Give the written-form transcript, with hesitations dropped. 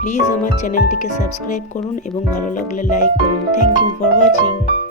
Please আমার চ্যানেলটিকে subscribe করুন এবং ভালো লাগলে লাইক করুন। Thank you for watching.